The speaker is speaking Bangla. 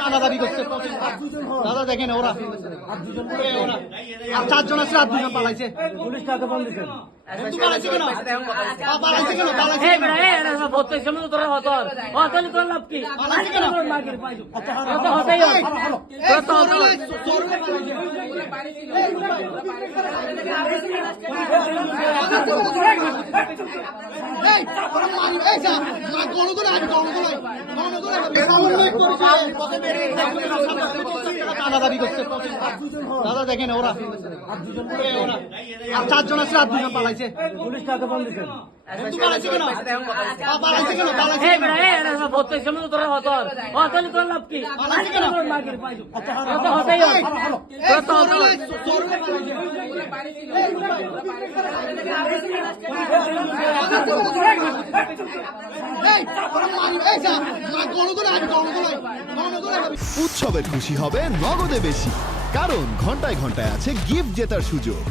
চাঁদা দাবি করছে দাদা, দেখেন ওরা আর 4 জন আছে, আর 2 জন পালাইছে। পুলিশ তাকে বন্ধ দিচ্ছে। পালাইছে কেন? পালাইছে কেন? পালাইছে কেন? প্রত্যেক সময় তোরা হতর হতলি তোর লাভ কি? পালাইছে কেন? আচ্ছা হতেই হবে। চাঁদা দাবি করছে দাদা, দেখেন ওরা আর 4 জন আছে, আর 2 জন পালাইছে। পুলিশ তাকে বন্ধ দিচ্ছে। পালাইছে কেন? পালাইছে কেন? পালাইছে কেন? প্রত্যেক সময় তোরা হতর হতলি তোর লাভ কি? পালাইছে কেন? আচ্ছা হতেই হবে। উৎসবের খুশি হবে নগদে বেশি, কারণ ঘন্টায় ঘন্টায় আছে গিফট জেতার সুযোগ।